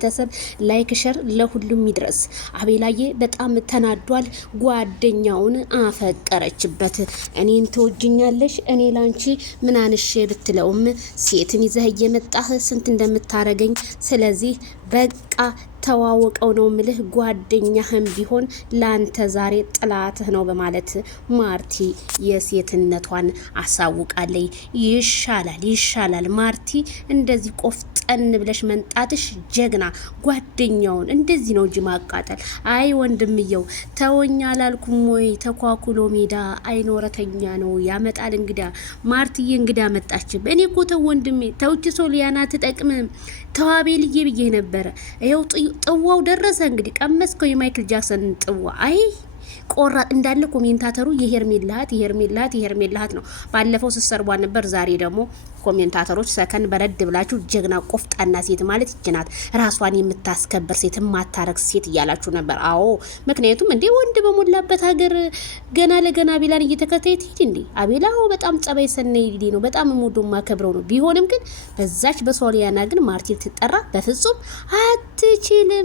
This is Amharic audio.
ቤተሰብ ላይክ ሸር ለሁሉም ይድረስ። አቤላዬ በጣም ተናዷል። ጓደኛውን አፈቀረችበት። እኔን ትወጅኛለሽ እኔ ላንቺ ምን አንሼ ብትለውም ሴትን ይዘህ እየመጣህ ስንት እንደምታረገኝ ስለዚህ በቃ ተዋወቀው ነው ምልህ። ጓደኛህም ቢሆን ላንተ ዛሬ ጥላትህ ነው በማለት ማርቲ የሴትነቷን አሳውቃለይ። ይሻላል ማርቲ እንደዚህ ቆፍጠን ብለሽ መንጣትሽ ጀግና። ጓደኛውን እንደዚህ ነው እንጂ ማቃጠል። አይ ወንድምየው ተወኛ አላልኩም ወይ? ተኳኩሎ ሜዳ አይኖረተኛ ነው ያመጣል እንግዳ። ማርትዬ እንግዳ መጣችብ። እኔ እኮ ተው ወንድሜ ተውች ሶሊያና ትጠቅምም ተዋቤልዬ ብዬ ነበረ። ይኸው ጥዋው ደረሰ እንግዲህ ቀመስከው የማይክል ጃክሰን ጥዋ። አይ ቆራጥ እንዳለ ኮሜንታተሩ የሄርሜላት ነው። ባለፈው ስሰርቧን ነበር። ዛሬ ደግሞ ኮሜንታተሮች ሰከን በረድ ብላችሁ ጀግና ቆፍጣና ሴት ማለት ይችናት ራሷን የምታስከብር ሴት ማታረክ ሴት እያላችሁ ነበር። አዎ ምክንያቱም እንዴ ወንድ በሞላበት ሀገር ገና ለገና አቤላን እየተከታተይት ሂድ እንዴ። አቤላው በጣም ጸባይ ሰነይ ሊዲ ነው። በጣም ሞዶ ማከብረው ነው። ቢሆንም ግን በዛች በሶሊያና ግን ማርቲ ትጠራ በፍጹም አትችልም።